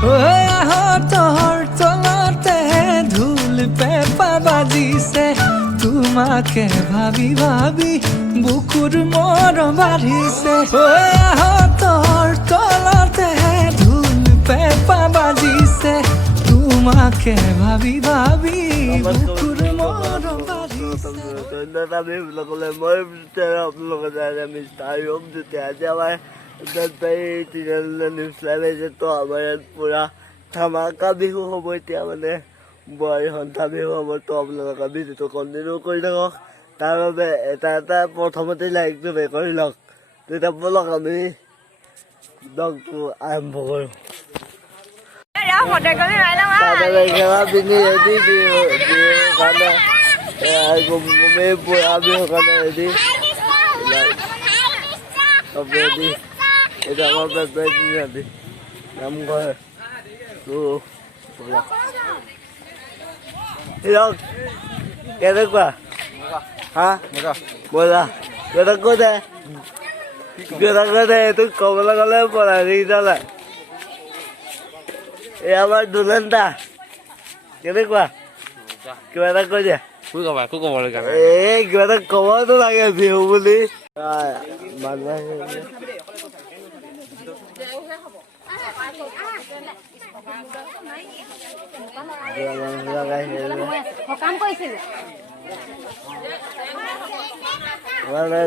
तोहर तलते धूल पे बाजिसे তোমাকে ভাবি ভাবি বুকুর মর বাঢ়িছে তোর তলতে ধুল পেপা বাজিছে তোমাকে ভাবি ভাবি বুকুর মর বাঢ়িছে পুৰা ধামাকা বিহু হ'ব এতিয়া মানে বোৱাৰী সন্থা বিহু হ'ব তো আপোনালোকে ভিডিঅ'টো কণ্টিনিউ কৰি থাকক তাৰ বাবে এটা প্ৰথমতে লাইকটো কৰি লওক তেতিয়া ব'লক আমি ব্লগটো আৰম্ভ কৰোঁ পিন্ধি ৰেডি বিহু কাৰণে বিহু কাৰণে ৰেডি চব ৰেডি এইটো আমাৰ ৰেডি নামঘৰ তো ব'লক Hilok, kaya ko ha? Mula. Kaya ko na. Kaya ko na. Ito kamala ko lang pala. Rita lang. Amar dulan ta. Kaya ko kaya ko niya. Kuka ba lang ka? Kaya ko to lang yung biho muli. Mana.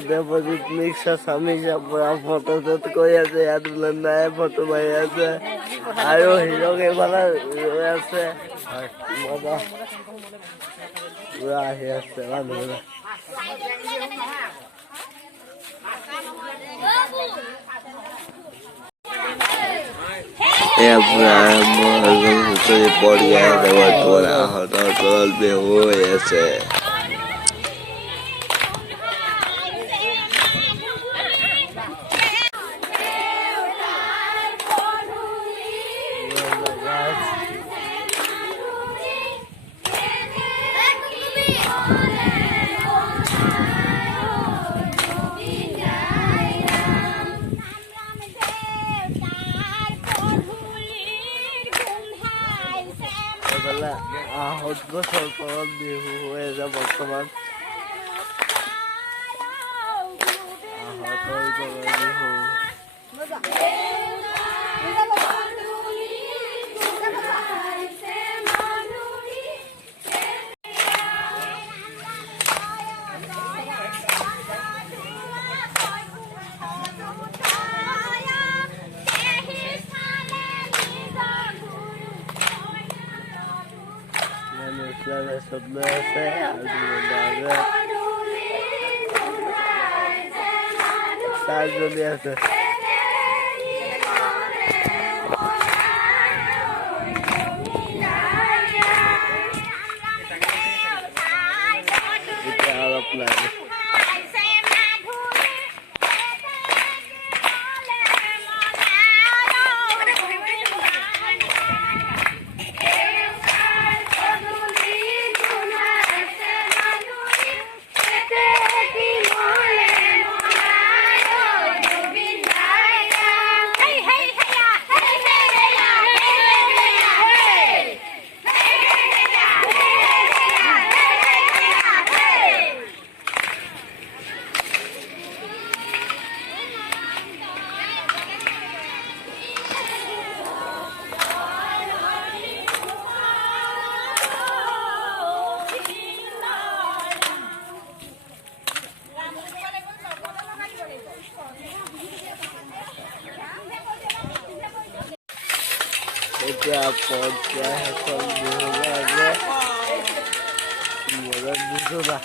Deposit mixer সামিজা পুরা photo shoot কৰি আছে ইয়াত লন্দাই photo মাৰি আছে আৰু হিৰক এইফালে ৰৈ আছে বাবা পুৰা আহি আছে মানুহবিলাক হুঁচৰি পৰি আছে বৰ্তমান তল বিহু হৈ আছে বছৰ পৰত বিহু হৈ আছে বৰ্তমান বিহু চলি আছে অলপ লাগে এতিয়া পৰ্যায় শেষৰ বিহু মনত দিছো বা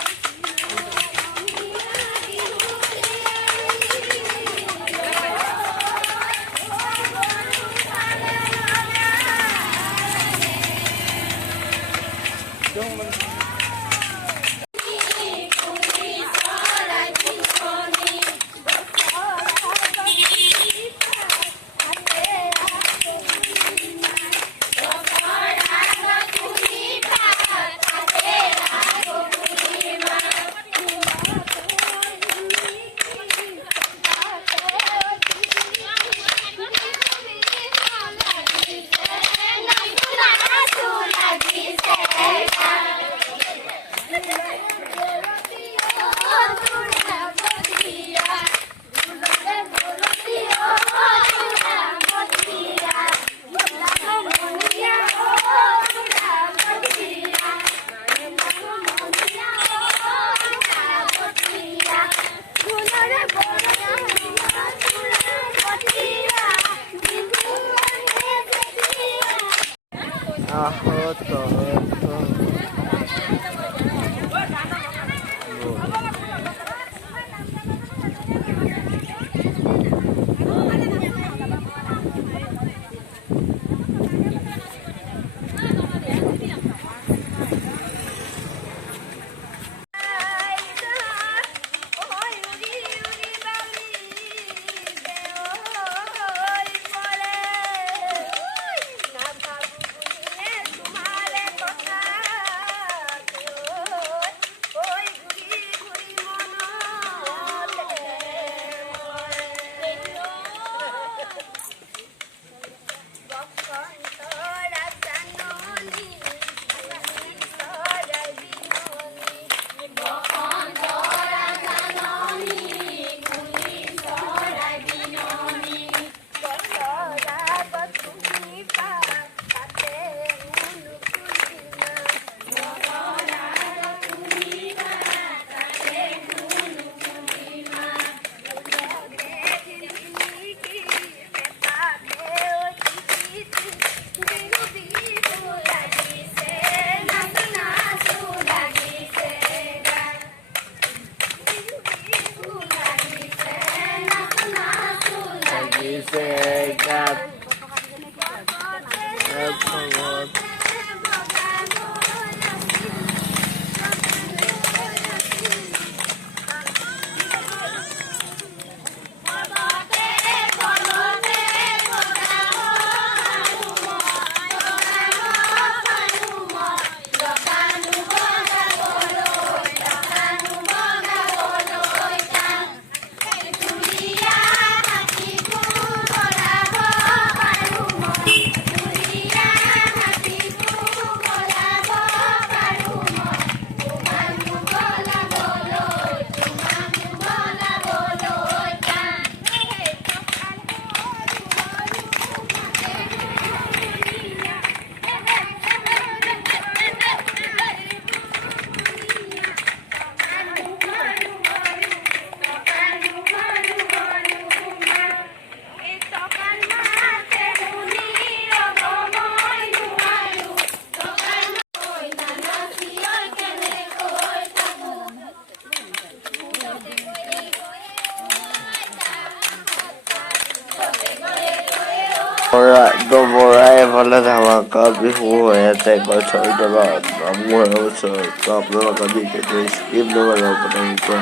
এইফালে ধামাকা বিহু হৈ আছে গছৰ তলত নামঘৰৰ ওচৰত আপোনালোকে ভিডিঅ'টো স্কিপ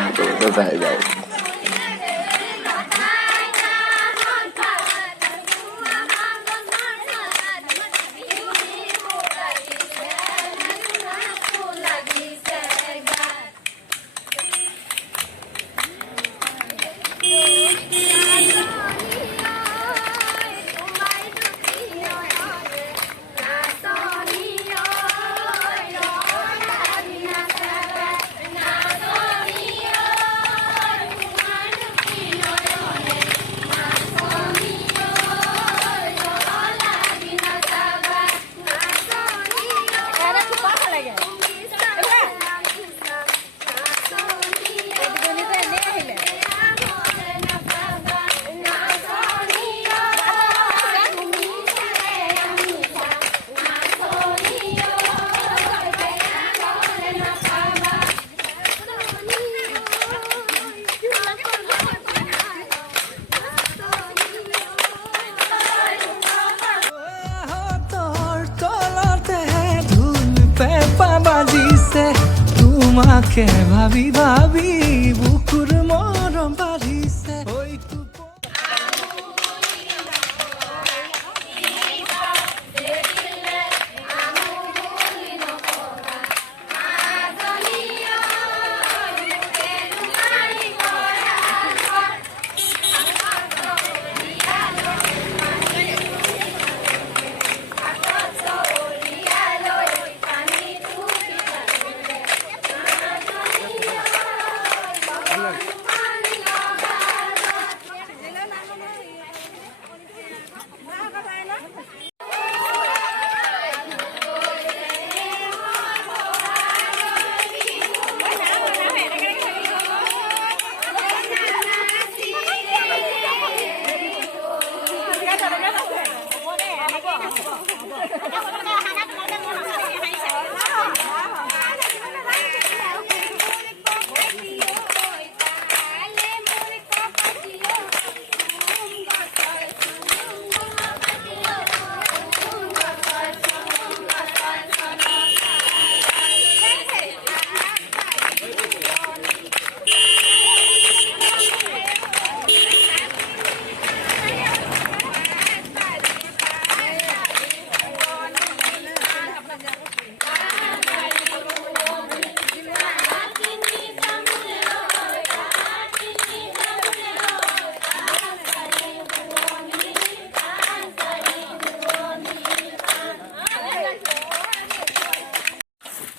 নকৰিব চাই যাওক। বাজিছে তোমাকে ভাবি ভাবি বুকুৰ মৰম বাঢ়িছে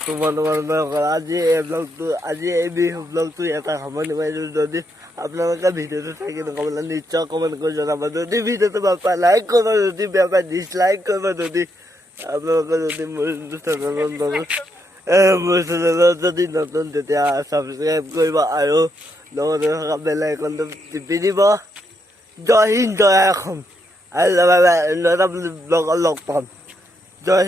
তোমালোকৰ আজি এই বিহু ব্লগটো এটা সামৰণি মাৰিলোঁ। যদি আপোনালোকে ভিডিঅ'টো চাই কিনে ক'বলৈ নিশ্চয় কমেণ্ট কৰি জনাব। যদি ভিডিঅ'টো ভাল পায় লাইক কৰিব, যদি বেয়া পায় ডিছলাইক কৰিব। যদি আপোনালোকে যদি মোৰ চেনেলত যদি নতুন তেতিয়া ছাবস্ক্ৰাইব কৰিব আৰু লগতে থকা বেল আইকনটো টিপি দিব। জয় হিন্দ, জয় অসম। আৰু ব্লগত লগ পাম। জয় হিন্দ।